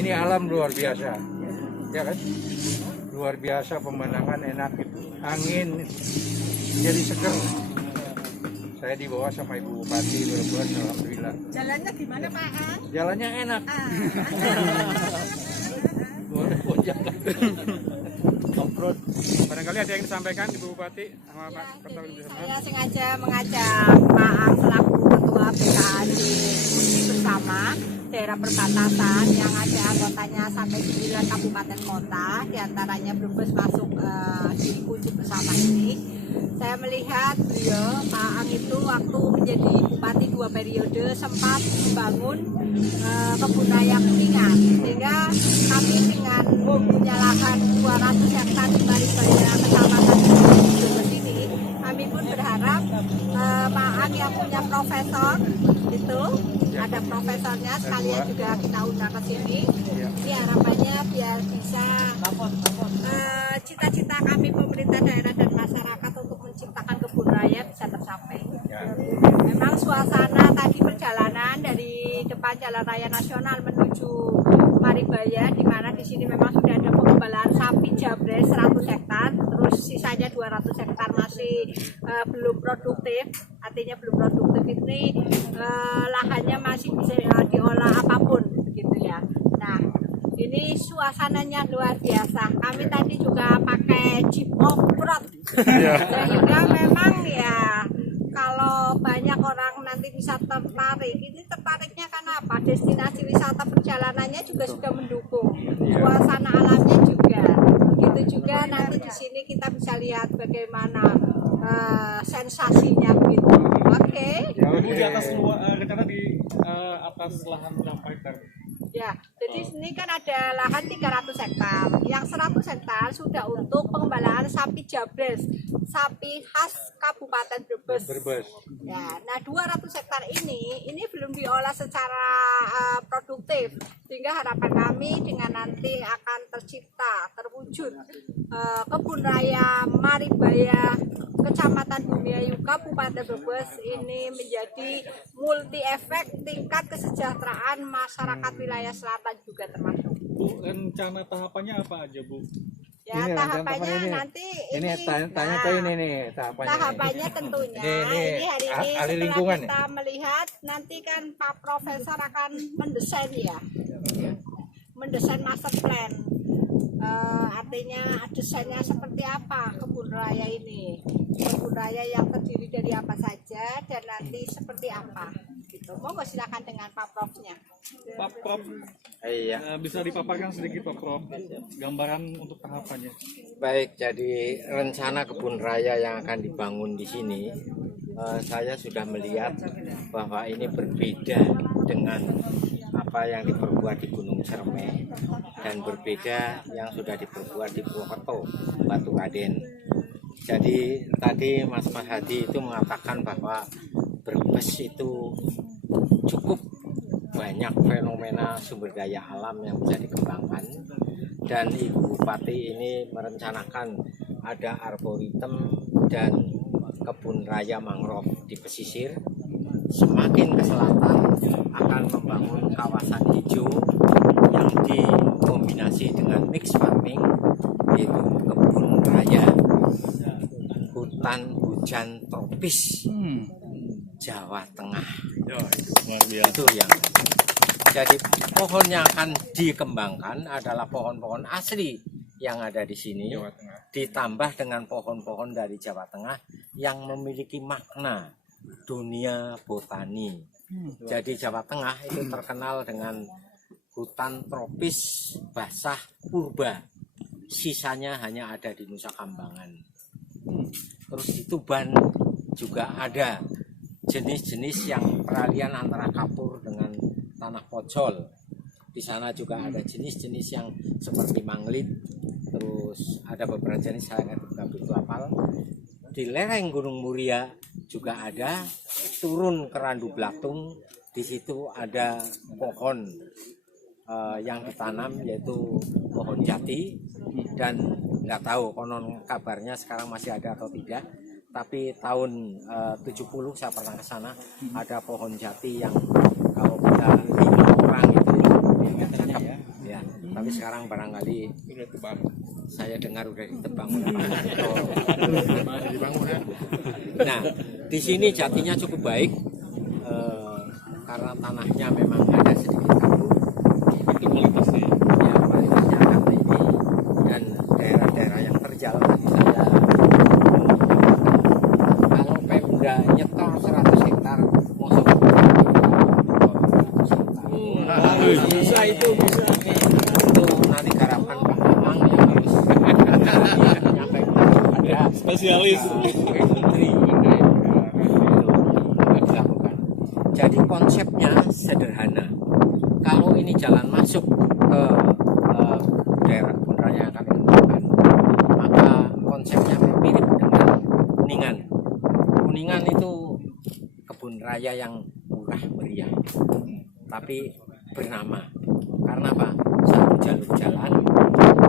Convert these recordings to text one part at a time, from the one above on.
Ini alam luar biasa, ya kan? Luar biasa, pemandangan enak gitu. Angin jadi seger. Saya dibawa sama Ibu Bupati Brebes, alhamdulillah. Jalannya gimana Pak Ang? Jalannya enak. Barangkali ada yang disampaikan Ibu Bupati sama Pak Ketua Jadi saya sengaja mengajak Pak Ang selaku Ketua BKAD Kunci Bersama daerah perbatasan yang ada anggotanya sampai 9 kabupaten kota, diantaranya Brebes masuk di Kunci Bersama ini. Saya melihat beliau Pak Ang itu waktu menjadi bupati 2 periode sempat membangun kebun raya Kuningan, sehingga kami dengan punya lahan 200 hektar di Maribaya kecamatan Brebes ini, kami pun berharap Pak Ang yang punya profesor itu ada profesornya sekalian juga kita undang ke sini. Ini harapannya biar bisa cita-cita kami pemerintah daerah dan masyarakat untuk menciptakan kebun raya bisa tercapai. Memang suasana tadi perjalanan dari depan Jalan Raya Nasional menuju Maribaya, di mana di sini memang sudah ada pengembalaan sapi jabres 100 hektar, terus sisanya 200 hektar masih belum produktif. Artinya belum produktif ini lahannya masih bisa diolah apapun begitu ya. Nah, ini suasananya luar biasa. Kami tadi juga pakai jeep off-road, sehingga memang ya kalau banyak orang nanti bisa tertarik. Ini tertariknya karena apa? Destinasi wisata perjalanannya juga sudah mendukung, suasana alamnya juga. Begitu juga nanti di sini kita bisa lihat bagaimana sensasinya begitu. Oke. di atas rencana di atas lahan berapa hektar? Ya, jadi sini kan ada lahan 300 hektar. Yang 100 hektar sudah untuk pengembalaan sapi jabres, sapi khas Kabupaten Brebes. Ya, nah 200 hektar ini belum diolah secara produktif. Sehingga harapan kami dengan nanti akan tercipta, terwujud kebun raya Maribaya Kecamatan Bumiayu Kabupaten Brebes ini menjadi multi efek tingkat kesejahteraan masyarakat wilayah selatan juga termasuk. Bu, rencana tahapannya apa aja Bu? Ya, ini tahapannya nanti ini tanya ke ini nih tahapannya. Tahapannya tentunya ini hari ini ahli setelah lingkungan kita melihat nanti kan Pak Profesor akan mendesain ya, mendesain master plan. Artinya desainnya seperti apa kebun raya ini, kebun raya yang terdiri dari apa saja dan nanti seperti apa gitu. Monggo silakan dengan Pak Profnya. Pak Prof, bisa dipaparkan sedikit Pak Prof gambaran untuk tahapannya. Baik, jadi rencana kebun raya yang akan dibangun di sini, saya sudah melihat bahwa ini berbeda dengan apa yang diperbuat di Gunung Cermai dan berbeda yang sudah diperbuat di Purwokerto, Batu Raden. Jadi tadi Mas Hadi itu mengatakan bahwa Brebes itu cukup banyak fenomena sumber daya alam yang bisa dikembangkan, dan Ibu Bupati ini merencanakan ada arboretum dan kebun raya mangrove di pesisir. Semakin ke selatan akan membangun kawasan hijau yang dikombinasi dengan mix farming, yaitu kebun raya hutan hujan tropis Jawa Tengah. Itu yang jadi pohon yang akan dikembangkan adalah pohon-pohon asli yang ada di sini, ditambah dengan pohon-pohon dari Jawa Tengah yang memiliki makna dunia botani. Jadi Jawa Tengah itu terkenal dengan hutan tropis basah purba, sisanya hanya ada di Nusa Kambangan. Terus di Tuban juga ada jenis-jenis yang peralihan antara kapur dengan tanah pocol. Di sana juga ada jenis-jenis yang seperti manglit, terus ada beberapa jenis saya nggak begitu hafal. Di lereng Gunung Muria juga ada, turun ke Randu Blatung, di situ ada pohon yang ditanam yaitu pohon jati, dan nggak tahu konon kabarnya sekarang masih ada atau tidak, tapi tahun 70 saya pernah ke sana, ada pohon jati yang kalau kita 5 orang itu tapi sekarang barangkali saya dengar udah ditebang. Nah, di sini jatinya cukup baik karena tanahnya memang ada sedikit kabur. Itu kualitasnya. Ya, kualitasnya karena ini dan daerah-daerah yang terjal tadi saya kalau Pemda nyetor 100 hektar masuk bisa itu bisa itu nanti garapan Pak Mamang yang harus menyampaikan ada Spesialis. dilakukan. Jadi konsepnya sederhana. Kalau ini jalan masuk ke daerah kebun raya yang akan dikembangkan, maka konsepnya mirip dengan Kuningan. Kuningan itu kebun raya yang murah meriah, tapi bernama. Karena apa? Satu jalur jalan,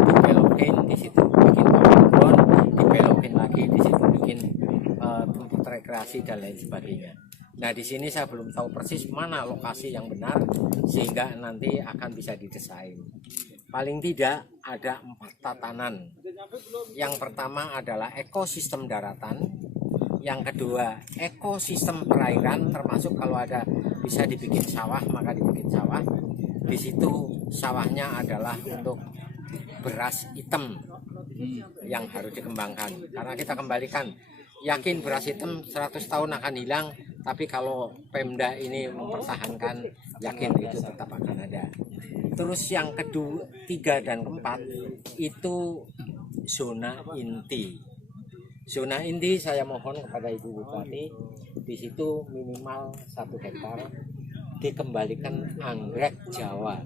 dibelokin di situ bikin pavilion, dibelokin lagi di situ bikin tempat rekreasi dan lain sebagainya. Nah, di sini saya belum tahu persis mana lokasi yang benar sehingga nanti akan bisa didesain. Paling tidak ada 4 tatanan. Yang pertama adalah ekosistem daratan, yang kedua ekosistem perairan, termasuk kalau ada bisa dibikin sawah maka dibikin sawah. Di situ sawahnya adalah untuk beras hitam yang harus dikembangkan, karena kita kembalikan, yakin beras hitam 100 tahun akan hilang, tapi kalau Pemda ini mempertahankan, yakin itu tetap akan ada. Terus yang kedua, 3 dan 4 itu zona inti. Zona inti saya mohon kepada Ibu Bupati, di situ minimal 1 hektar dikembalikan anggrek Jawa.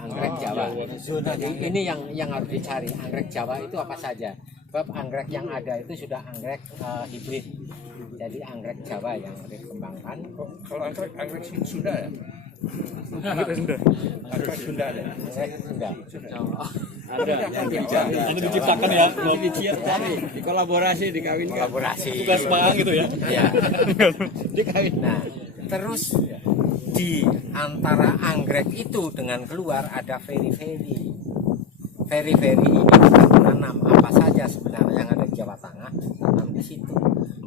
Anggrek Jawa. Jadi ini yang harus dicari, anggrek Jawa itu apa saja. Sebab anggrek yang ada itu sudah anggrek hibrid. Jadi anggrek Jawa yang dikembangkan. Kalau anggrek Sunda ya? Anggrek Sunda ada. Anggrek Sunda. Ada. Ini diciptakan ya, mau Dikolaborasi, dikawinkan. Kolaborasi. tugas Bang gitu ya. Ya. Nah, terus di antara anggrek itu dengan keluar ada feri-feri. Feri-feri ini kita menanam apa saja sebenarnya yang ada di Jawa Tengah, tanam di situ.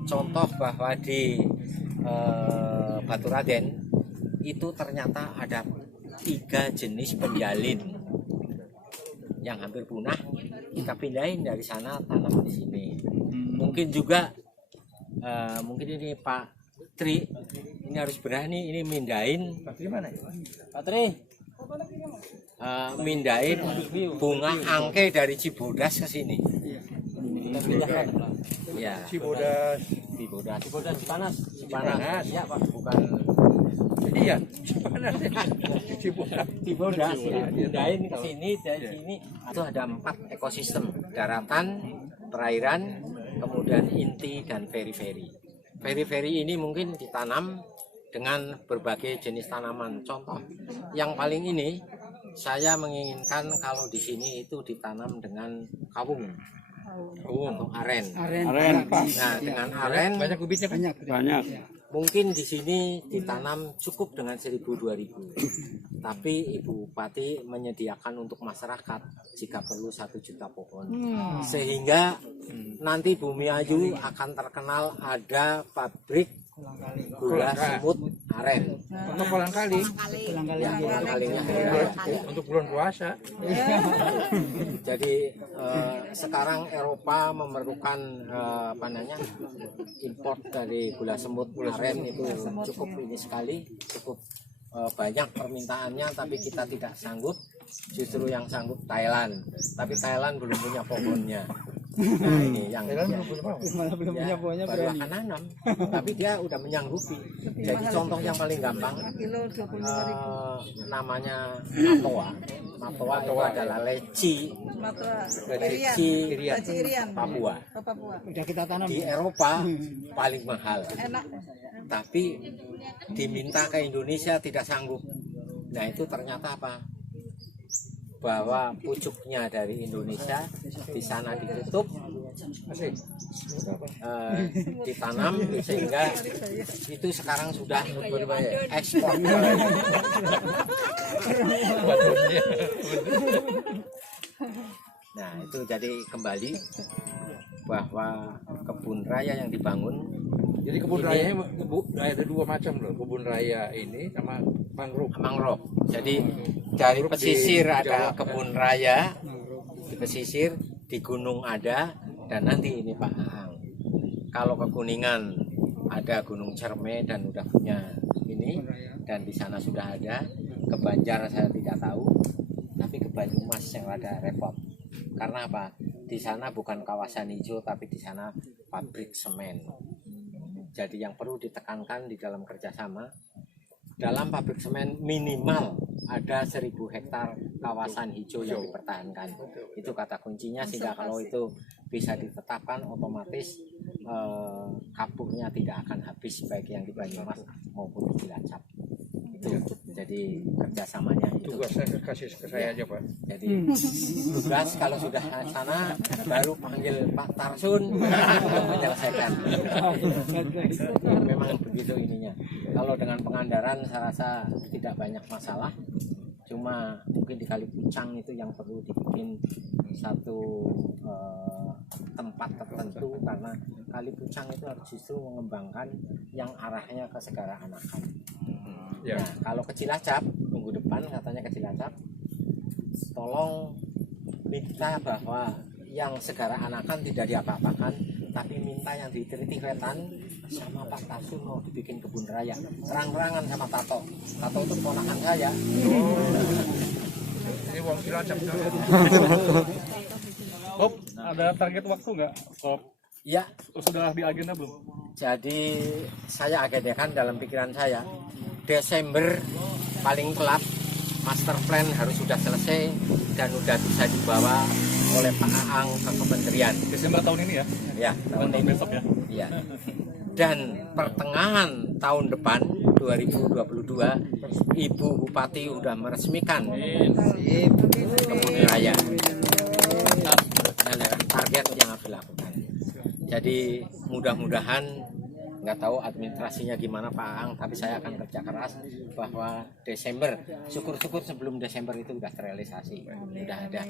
Contoh bahwa di Baturaden itu ternyata ada 3 jenis penjalin yang hampir punah, kita pindahin dari sana tanam di sini. Mungkin juga mungkin ini Pak Tri ini harus berani ini mindahin. Pak Tri mana ya? Pak Tri mindahin bunga angke dari Cibodas ke sini. Ya, Cibodas. Cibodas Cipanas. Ya Pak, bukan Iya, Cipanas. Cibodas ya. Pindahin ke sini, dari sini itu ada 4 ekosistem, daratan, perairan, kemudian inti dan feri-feri. Feri-feri ini mungkin ditanam dengan berbagai jenis tanaman. Contoh yang paling ini saya menginginkan kalau di sini itu ditanam dengan kawung atau aren. Nah, dengan aren Banyak ubitnya kan? Banyak. mungkin di sini ditanam cukup dengan 1.000-2.000. Tapi Ibu Bupati menyediakan untuk masyarakat jika perlu 1 juta pohon. Sehingga nanti Bumi Ayu akan terkenal ada pabrik gula semut aren. Untuk kolang kali. Ya, kolang kalinya. Untuk bulan puasa. Jadi sekarang Eropa memerlukan import dari gula semut aren itu cukup ini sekali, cukup banyak permintaannya, tapi kita tidak sanggup. Justru yang sanggup Thailand, tapi Thailand belum punya pohonnya. Nah, ini yang Thailand belum punya pohon. baru akan nanam, tapi dia udah menyanggupi. Jadi contoh yang paling gampang, namanya matoa itu adalah leci Papua. Udah kita tanam. Di Eropa paling mahal, tapi diminta ke Indonesia tidak sanggup. Nah, itu ternyata apa? Bahwa pucuknya dari Indonesia di sana ditutup, ditanam, sehingga itu sekarang sudah ekspor. Batonnya. Nah itu jadi kembali bahwa kebun raya yang dibangun. Jadi kebun Ini- raya ada dua macam loh, kebun raya ini sama mangrove. Mangrove. Jadi dari Mangrove pesisir di ada Jawa. kebun raya, di pesisir, di gunung ada, dan nanti ini Pak Aang. Kalau ke Kuningan ada Gunung Cerme dan udah punya ini, dan di sana sudah ada. Ke Banjar saya tidak tahu, tapi ke Banyumas yang ada repot. Karena apa? Di sana bukan kawasan hijau, tapi di sana pabrik semen. Jadi yang perlu ditekankan di dalam kerjasama, dalam pabrik semen minimal ada 1000 hektar kawasan hijau yang dipertahankan. Itu kata kuncinya, sehingga kalau itu bisa ditetapkan otomatis kapurnya tidak akan habis baik yang di Banyumas maupun di Cilacap. Itu jadi kerjasamanya itu. Tugasnya kasih ke saya aja Pak. Jadi tugas kalau sudah ke sana baru panggil Pak Tarsun untuk menyelesaikan. Memang begitu ininya. Kalau dengan Pangandaran saya rasa tidak banyak masalah. Cuma mungkin di Kali Pucang itu yang perlu dibikin satu tempat tertentu, karena Kali Pucang itu harus justru mengembangkan yang arahnya ke Segara Anakan. Ya. Nah, kalau ke Cilacap minggu depan katanya ke Cilacap, tolong minta bahwa yang Segara Anakan tidak diapa-apakan, tapi minta yang di Triti Wetan sama Pak Tarsun mau dibikin kebun raya, serang-serangan sama Tato. Tato itu ponakan saya. Ini wong Cilacap. Prof, ada target waktu nggak, Prof? Ya, Sudah di agenda belum? jadi saya agendakan dalam pikiran saya Desember paling telat master plan harus sudah selesai dan sudah bisa dibawa oleh Pak Aang ke kementerian. Desember tahun ini ya? Ya, tahun Tahun ini. besok ya? Iya. Dan pertengahan tahun depan 2022 Ibu Bupati sudah meresmikan kebun raya. Dan target yang harus dilakukan. Jadi mudah-mudahan, nggak tahu administrasinya gimana Pak Aang, tapi saya akan kerja keras bahwa Desember, syukur-syukur sebelum Desember itu sudah terrealisasi, sudah ada.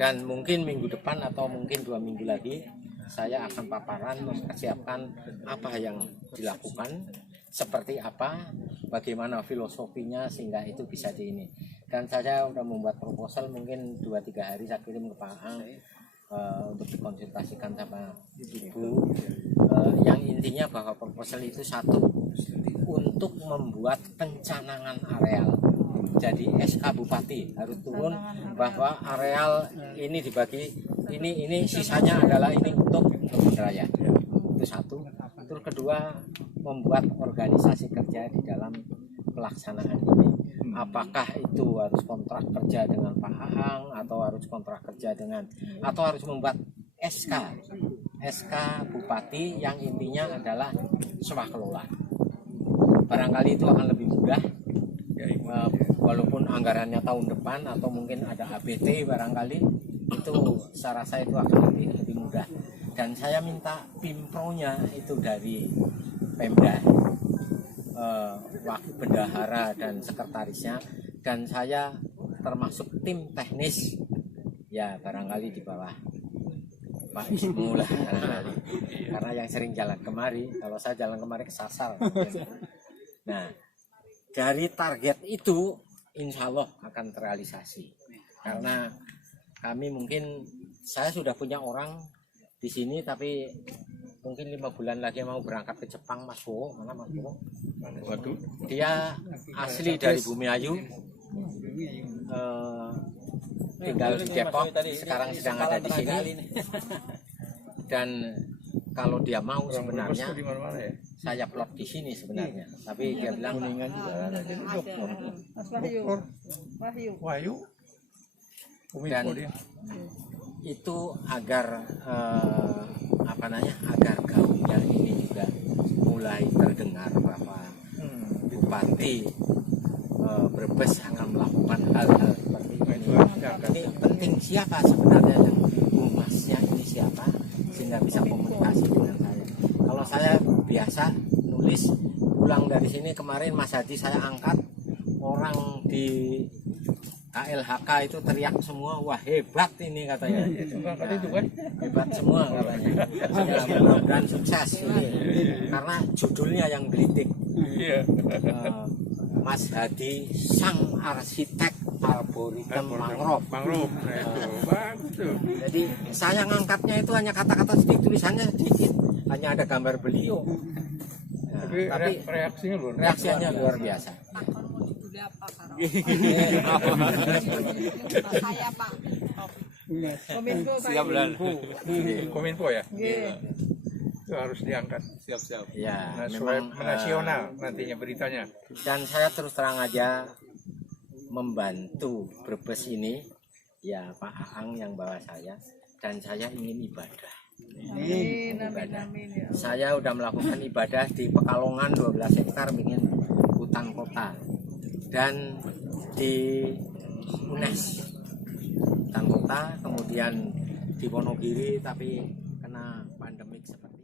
Dan mungkin minggu depan atau mungkin 2 minggu lagi saya akan paparan mempersiapkan apa yang dilakukan, seperti apa, bagaimana filosofinya sehingga itu bisa di ini. Dan saya sudah membuat proposal, mungkin 2-3 hari saya kirim ke Pak Aang untuk dikonsultasikan sama Ibu, yang intinya bahwa proposal itu satu, untuk membuat pencanangan areal. Jadi SK Bupati harus turun bahwa areal ini dibagi, ini sisanya adalah ini untuk kebun raya. Itu satu. Terus kedua, membuat organisasi kerja di dalam pelaksanaan ini. Apakah itu harus kontrak kerja dengan Pak Aang, atau harus kontrak kerja dengan, atau harus membuat SK Bupati yang intinya adalah swakelola. Barangkali itu akan lebih mudah, walaupun anggarannya tahun depan atau mungkin ada ABT barangkali, itu saya rasa itu akan lebih mudah. Dan saya minta Pimpronya itu dari Pemda, wakil bendahara dan sekretarisnya, dan saya termasuk tim teknis ya barangkali di bawah Pak Ismu lah barangkali. Karena yang sering jalan kemari, kalau saya jalan kemari kesasar. Nah, dari target itu insya Allah akan terrealisasi, karena kami mungkin, saya sudah punya orang di sini, tapi mungkin 5 bulan lagi mau berangkat ke Jepang. Mas Wo, mana Mas Wo? Waduh. Dia asli dari Bumiayu, tinggal di Depok, sekarang sedang ada di sini. Dan kalau dia mau sebenarnya di mana-mana ya. saya plot di sini sebenarnya, tapi dia bilang Kuningan juga ada, jadi dokter. Wahyu. dan Kominfo dia. itu agar agar gaungnya ini juga mulai terdengar bahwa Bupati Brebes akan melakukan hal-hal seperti ini. Ini penting, siapa sebenarnya yang humasnya ini siapa, sehingga bisa komunikasi dengan saya. Kalau saya biasa nulis, pulang dari sini kemarin Mas Hadi saya angkat, orang di KLHK itu teriak semua, wah hebat ini katanya. Kata itu kan. Hebat semua katanya. Ya, mudah-mudahan sukses ini. Karena judulnya yang gelitik. Iya. Mas Hadi sang arsitek algoritma mangrove. Mangrove. Nah, itu bagus tuh. Jadi saya ngangkatnya itu hanya kata-kata sedikit, tulisannya sedikit, hanya ada gambar beliau. Nah, tapi Reaksinya luar biasa. reaksinya luar biasa. Pak, kalau mau dibeli apa sekarang? Saya Pak. Kominfo Pak. Siap bulan. Kominfo ya. Itu harus diangkat. Siap. Ya, Supaya memang nasional nantinya beritanya. dan saya terus terang aja membantu Brebes ini, ya Pak Aang yang bawa saya, dan saya ingin ibadah. Ibadah. Saya udah melakukan ibadah di Pekalongan 12 hektar ingin hutan kota, dan di UNES hutan kota, kemudian di Wonogiri tapi kena pandemik seperti